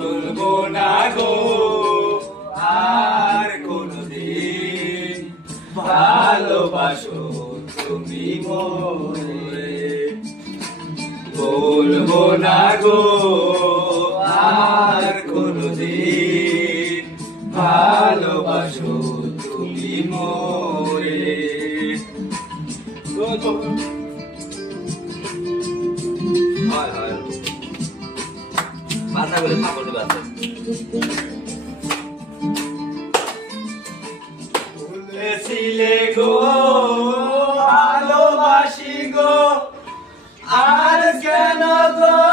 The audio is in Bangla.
বলবো না গো আর কোনদিন ভালোবাসো তুমি মোরে, বলবো না গো আর কোনদিন ভালোবাসো তুমি মোরে। বাসা বলে পাপড় বাসা বলেছিলে গো ভালোবাসি গো আর কেন গো